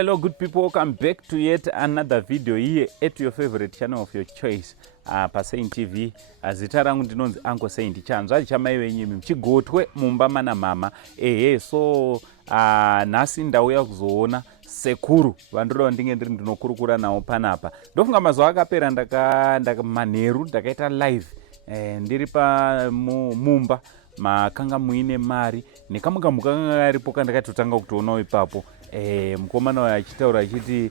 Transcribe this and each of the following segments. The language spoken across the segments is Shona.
Hello good people, welcome back to yet another video here at your favorite channel of your choice, paSaint TV. Zita rangu ndinonzi Uncle Saint chanzwa chamai wenyu mchigotwe mumba mana mama. So nhasi ndauya kuzoona sekuru vandoda ndinge ndinokurukura nawo panapa. Ndofunga mazuva akapera manheru ndakaita live ndiri pa Mumba makanga muine mari nekamukamuka kanga aripo kandakatotanga kutoonawo ipapo. Mukomana wayo achitaura achiti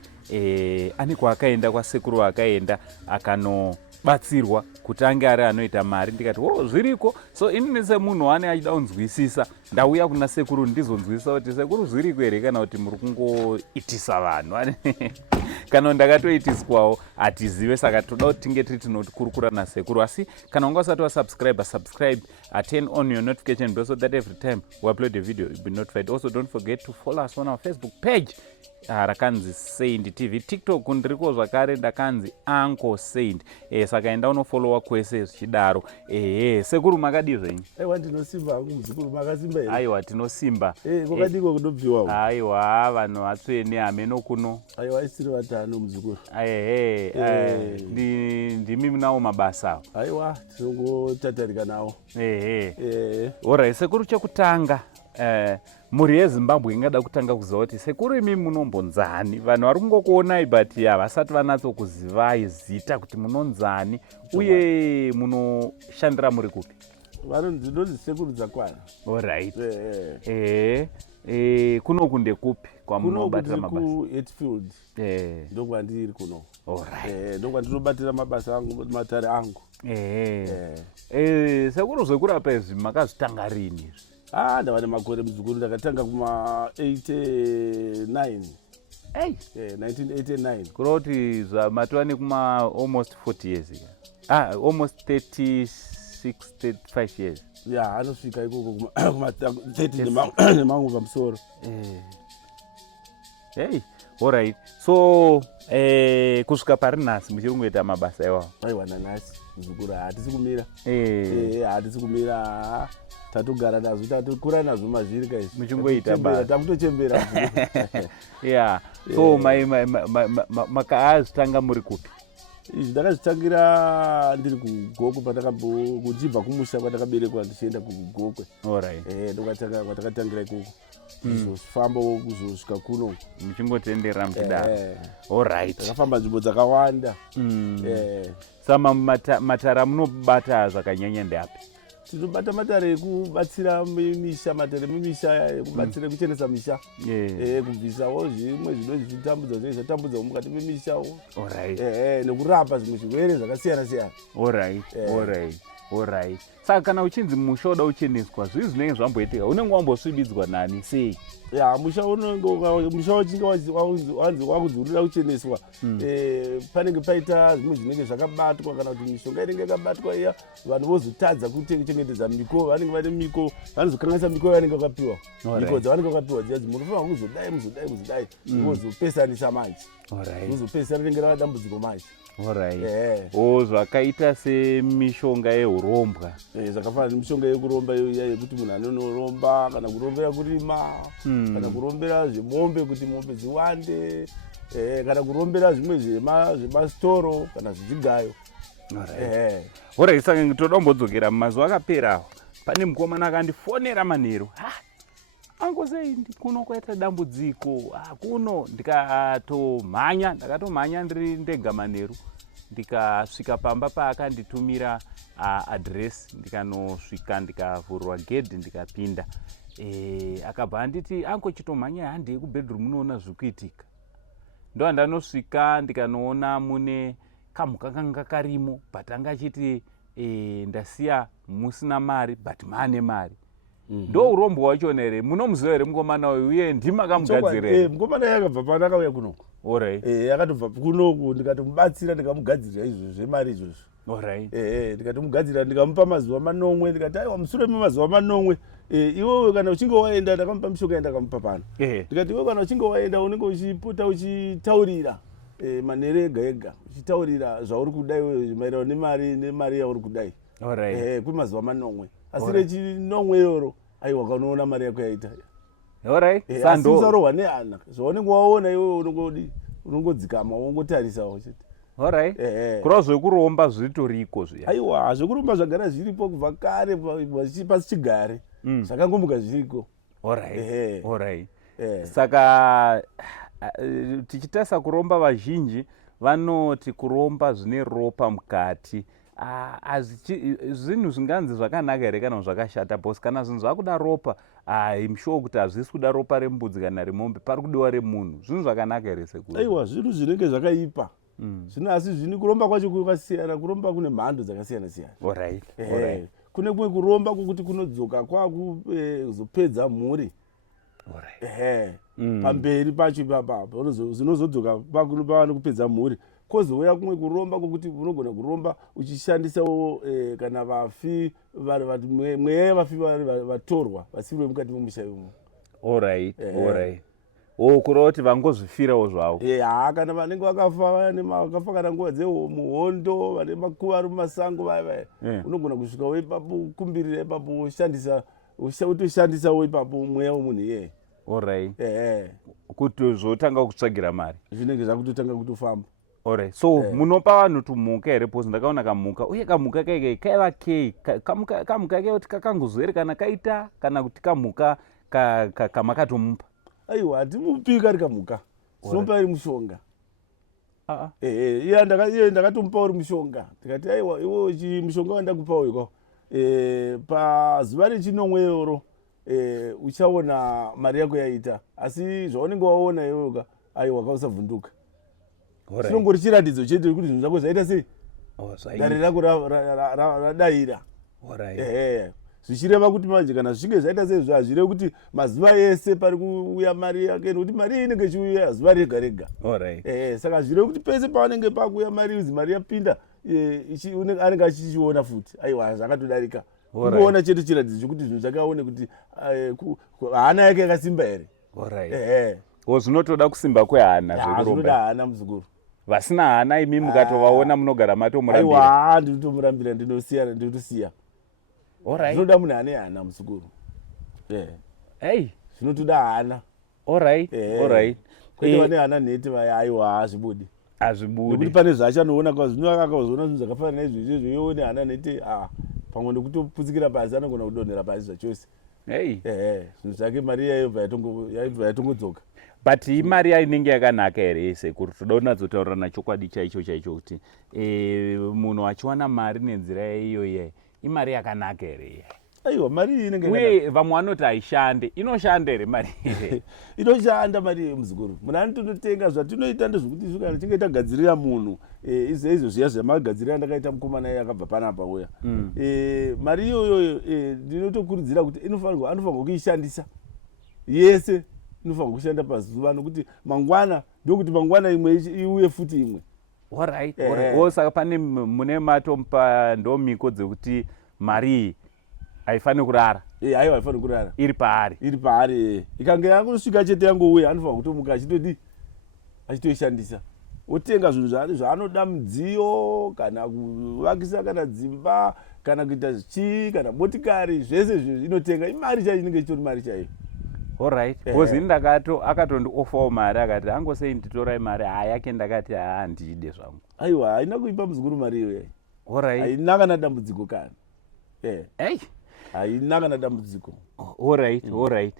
ane kwaakaenda kwasekuru akaenda akanobatsirwa kuti ange ari anoita mari. Ndikati zviriko. So inini semunhu ane achida kunzwisisa ndauya kuna sekuru ndizonzwisisa kuti sekuru zviriko here kana kuti muri kungoitisa vanhu kana ndakatoitiswawo hatizive. Saka toda kuti tinge tiri tinokurukura nasekuru. Asi kana unga usati wasubscribe, subscribe, turn on your notification bell so that every time we upload a video you'll be notified. Also don't forget to follow us on our Facebook page rakanzi Saint TV. TikTok ndiriko zvakare ndakanzi Uncle Saint. Saka enda unofollowa kwese zvichidaro. Sekuru makadi zvenyu? Aiwa ndinosimba hangu muzukuru, makasimba here? Aiwa tinosimba. Kwakadiko kundobviwawo? Aiwa vanhu vatsvene hameno kuno. Aiwa isiri vatano muzukuru. Ndimi munawo mabasa awo. Aiwa tinongotatarika nawo. Alright, sekuru chekutanga muri yeZimbabwe ingada kutanga kuziva kuti sekuru imi munombonzani. Vanhu vari kungokuonai but havasati vanatsokuzivai zita kuti munonzani uye munoshandira muri kupi? Ndinonzi SEKURU Dzakwana. Alright. Kunoku ndekupi kwamunobatira mabasa? Kuno Hatfield. Ndokwandiri kuno. Alright. Ndokwandinobatira mabasa angu, matare angu. Sekuru zvekurapa izvi makazvitanga rini? Ndava nemakore muzukuru, ndakatanga kuma 89. 1989. Kureva kuti zvamatova nekuma almost 40 years almost 36, 35 years. Anosvika ikoko kuma 30 nemangu pamusoro. Alright. So kusvika pari nhasi muchiri kungoita mabasa iwawo? Aiwa nanhasi muzukuru hatisi kumira. Hatisi kumira. Tatogara nazvo, tatokura nazvo mazviri kaizvi. Muchingoita basa. Takutochembera. So makaazvitanga muri kupi? Izvi ndakazvitangira ndiri kuGokwe kuchibva kumusha kwatakaberekwa ndichienda kuGokwe. Kwatakatangira ikoko. Kuzofamba kuzosvika kuno. Muchingotenderera muchidaro. Alright. Takafamba nzvimbo dzakawanda. Sama matara munobata zvakanyanya ndeapi? Tinobata matare ekubatsira misha, matare memisha ekubatsira kuchenesa misha. Kubvisawo zvimwe zvinozvitambudza zvinenge zvatambudza mukati memishawo. Nekurapa zvimwe zvirwere zvakasiyana siyana. Alright. Saka kana uchinzi musha uda ucheneswa, zvii zvinenge zvamboitika? Unenge wambosvibidzwa nani sei? Musha wachinge wanzi wakudzurira kucheneswa, panenge paita zvimwe zvinenge zvakabatwa kana kuti mishonga inenge yakabatwa iya, vanhu vozotadza kuchengetedza miko, vanenge vane miko, vanozokanganisa miko yavanenge vakapiwa. Miko dzavanenge vakapiwa dziya munofanira kuzodai vozopesanisa manje. Vozopesana rinenge rava dambudziko manje. Zvakaita semishonga yehurombwa. Zvakafanana nemishonga yekuromba yekuti munhu anonoromba, kana kurombera kurima, kana kurombera zvemombe kuti mombe ziwande, kana kurombera zvimwe zvemastoro kana zvichigayo. Saka toda kumbodzokera mumazuva akaperawo. Pane mukomana akandifonera manheru. Uncle Saint kuno kwaita dambudziko. Kuno ndakatomhanya ndiri ndega manheru. Ndikasvika pamba paakanditumira address, ndikanosvika ndikavhurwa gedhi ndikapinda. Akabva anditi Uncle chitomhanya handi yekubedroom munoona zvikuitika. Ndo ndanosvika ndikanoona mune kamhuka kanga karimo but angachiti ndasiya musina mari but maane mari. Ndo urombo wachona here? Munomuziva here mukomana uyu uye ndimakamugadzirira? Mukomana yakabva pano akauya kunoko. Akatobva kunoku ndikatomubatsira ndikamugadzirira izvozvo zvemari izvozvo. Ndikatomugadzirira ndikamupa mazuva manomwe, ndikati aiwa mushure memazuva manomwe iwewe kana uchinge waenda, ndakamupa mishonga yandakamupa pano. Ndikati iwewe kana uchinge waenda unenge uchipota uchitaurira manheru ega ega, uchitaurira zvauri kudai maererano nemari yauri kudai. Kwemazuva manomwe. Asi rechinomwe iroro aiwa kanoona mari yako yaita. Alright. Asi usarohwa neana. Zvaunenge waona iwe unongodzikama wongotarisa chete. Alright. Kura zvekuromba zvitoriko zviya. Aiwa, zvekuromba zvagara zviripo kubva kare pasi chigare. Zvakangombuka zviriko. Alright. Saka tichitasa kuromba vazhinji vanoti kuromba zvine ropa mukati. Zvinhu zvinganzi zvakanaka here kana zvakashata bosi kana zvinhu zvakuda ropa imshuwo kuti hazvisi kuda ropa rembudzi kana remombe pari kudiwa remunhu. Zvinhu zvakanaka here sekuru? Aiwa, zvinhu zvinenge zvakaipa. Zvino asi zvini kuromba kwacho kwakasiyana, kuromba kune mhando dzakasiyana siyana. Alright. Kune kumwe kuromba kwokuti kunodzoka kwakuzopedza mhuri. Pamberi pacho ipapo zvinozodzoka pano kupedza mhuri. Kozouya kumwe kuromba kwokuti unogona kuromba uchishandisawo kana vafi mweya yevafi vatorwa vasiri mukati memusha imomo. Alright. Kureva kuti vangozvifirawo zvavo. Kana vanenge vakafa kana nguva dzemuhondo vane makuva ari mumasango vaya unogona kusvikawo ipapo kumbirira ipapo utoshandisawo ipapo mweya wemunhu iyeye. Alright. Kuti zvotanga kutsvagira mari. Zvinenge zvakutotanga kutofamba. Alright. So munopa vanhu tumhuka here pozi ndakaona kamhuka uye kamhuka kaikai kaiva kei kamhuka kai kuti kakangozvere kana kaita kana kuti kamhuka kamakatomupa. Aiwa, hatimupi kari kamhuka. Tinopa iri mushonga. Iye ndakatomupa uri mushonga. Tikati aiwa iwe mushonga wandakupawo iko. Pazuva rechinomwe iro uchaona mari yako yaita. Asi zvaunenge waona iwe aiwa kausavhunduka. Chinongori chiratidzo chete kuti zvinhu zvako zvaita sei? Dare rako radayira. Zvichireva kuti manje kana zvichinge zvaita sei hazvirevi kuti mazuva ese pari kuuya mari yake nokuti mari inenge ichiuya zuva rega rega. Saka zvirevi kuti pese pavanenge pakuuya mari uzi mari yapinda anenge achichiona futi. Aiwa, zvakatodarika. Kuona chete chiratidzo chokuti zvinhu zvakaone kuti hana yake yakasimba here. Zvinotoda kusimba kwehana zvekuromba. Zvinoda hana muzukuru. Vasina hana imi mukatovaona munogara matomurambira. Aiwa, ndinotomurambira ndinotosiya. Zvinoda munhu ane hana muzukuru. Zvinotoda hana. Alright. Kwete vane hana nhete vaya aiwa hazvibudi. Nekuti pane zvaachanoona kwazvino akazoona zvinhu zvakafanana naizvozvo iwe une hana nhete pamwe nekutoputsikira pasi anogona kudonhera pasi zvachose. Zvinhu zvake mari yaibva yatongodzoka. But imari inenge yakanaka here sekuru? Toda kunatsotaurana chokwadi chaicho kuti munhu achiwana mari nenzira iyoyi imari yakanaka here? Aiwa, mari inenge uye vamwe vanoti haishande. Inoshanda here mari? Inoshanda mari muzukuru. Munhu anototenga zvatinoita ndezvokuti kana tichinge tagadzirira munhu izvo zviya zvamagadzirira ndakaita mukomana iye akabva panapa uya. Mari iyoyo ndinotokurudzira kuti anofanirwa kuishandisa yese. Inofanirwa kushanda pazuva nokuti mangwana ndokuti mangwana imwe iuye futi imwe. Alright. Saka pane mune matompa ndomiko dzekuti mari haifaniri kurara. Aiwa, haifaniri kurara. Iri paari. Ikange yangosvika chete yangouya anofanirwa kutomuka achitoishandisa. Otenga zvinhu zvaanoda, mudziyo kana kuvakisa kana dzimba kana kuita chii kana motikari zvese inotenga. Imari chaiyo inenge ichitori mari chaiyo. Alright. Because akatondiofawo mari akati angosei nditorai mari yake ndakati handide zvangu. Aiwa, haina kuipa muzukuru mari iyoyo. Alright. Haina kana dambudziko kana. Haina kana dambudziko. Alright.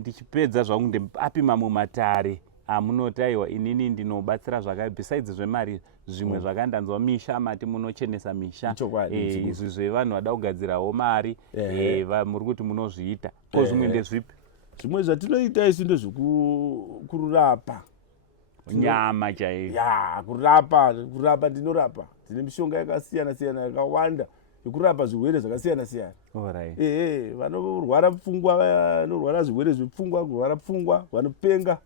Ndichipedza zvangu api mamwe matare amunoti aiwa inini ndinobatsira zvakaipi besides zvemari zvimwe zvakandanzwa misha mati munochenesa misha izvi zvevanhu vada kugadzirawo mari muri kuti munozviita ko zvimwe ndezvipi? Zvimwe zvatinoita isu ndezvekurapa nyama chaiyo. Kurapa ndinorapa. Tine mishonga yakasiyana siyana yakawanda yokurapa zvirwere zvakasiyana siyana. Vanorwara pfungwa, vanorwara zvirwere zvepfungwa, kurwara pfungwa, vanopenga.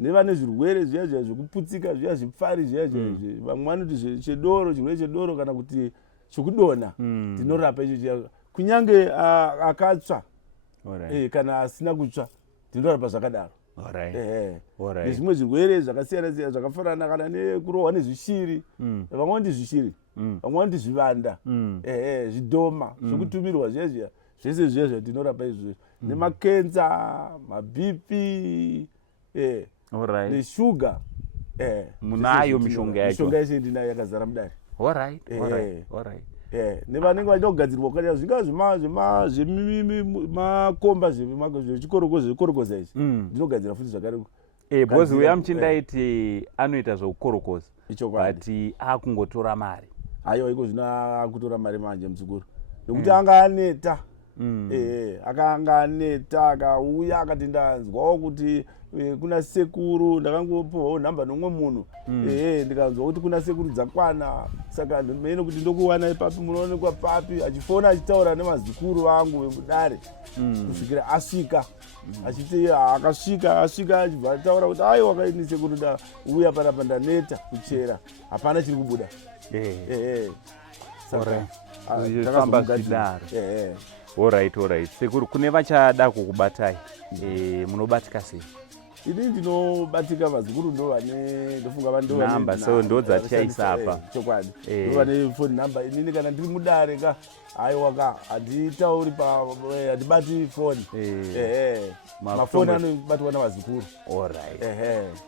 Nevane zvirwere zviya zvekuputsika zviya zvipfari zviya vamwe vanoti chirwere chedoro kana kuti chokudonha tinorapa icho kunyange akatsva kana asina kutsva tinorapa zvakadaro. Nezvimwe zvirwere zvakasiyana siyana zvakafanana kana nekurohwa nezvishiri, vamwe vanoti zvishiri, vamwe vanoti zvivanda, zvidhoma zvokutumirwa zviya zvese zviya zvatinorapa izvozvo. nemakenza, maBP, neshuga. Munayo mishonga yacho. Mishonga yeshe ndinayo yakazara mudare. Alright. Nevanenge vachida kugadzirwa kukati zvinga zvemakomba zvechikorokoza izvi ndinogadzira futi zvakare. Bozi uya muchindaiti anoita zvekukorokoza but akungotora mari. Aiwa iko zvino akutora mari manje muzukuru nekuti anga aneta. Akanga aneta akauya akati ndanzwawo kuti kuna sekuru, ndakangopiwawo nhamba nomwe munhu ndikanzwa kuti kuna sekuru Dzakwana, saka ndimene kuti ndokuwana ipapi munoonekwa papi, achifona achitaura nemazukuru vangu vemudare kusvikira asvika achiti asvika achibva ataura kuti aiwa kaini sekuru ndauya panapa ndaneta kuchera hapana chiri kubuda. Saka famba zvidaro. Alright. Sekuru kune vachada kukubatai munobatika sei? Ini ndinobatika vazukuru ndo vane ndofunga vandu namba so ndo dzatichaisa apa. Chokwadi. Ndo vane phone number. Inini kana ndiri mudare ka aiwa ka anditauri pa andibati phone. Mafoni anobatwa navazukuru. Alright.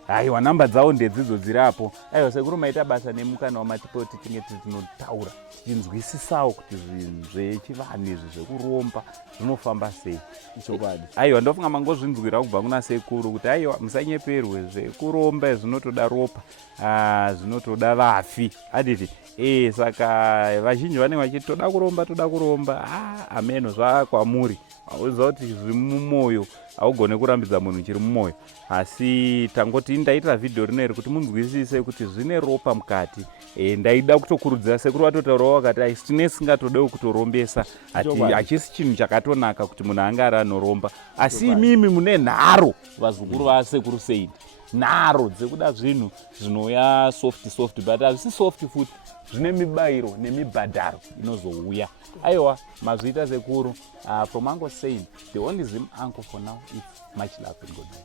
Aiwa namba dzawo ndedzidzo dzirapo. Aiwa sekuru maita basa nemukana wamatipoti tinge tinotaura tinzwisisawo kuti zvinhu zvechivanhu izvi zvekuromba zvinofamba sei. Chokwadi. Aiwa ndofunga mangozvinzwira kubva kuna sekuru kuti aiwa musanyeperwe zvekuromba zvinotoda ropa, zvinotoda vafi. Aditi saka vazhinji vanenge vachitoda kuromba ameno zvakwamuri auziva kuti zvimumwoyo haugone kurambidza munhu chiri mumwoyo, asi tangoti ndaitira vhidhiyo rineri kuti munzwisise kuti zvine ropa mukati. Ndaida kutokurudzira sekuru vatotaurawo vakati aisi tine singatodewo kutorombesa, hachisi chinhu chakatonaka kuti munhu anga ari anoromba, asi imimi mune nharo vazukuru vasekuru Seidi, nharo dzekuda zvinhu zvinouya soft but hazvisi soft futi, zvine mibayiro nemibhadharo inozouya. Aiwa mazviita sekuru. From Uncle Seidi, the only Zim uncle for now, it's much love and good night.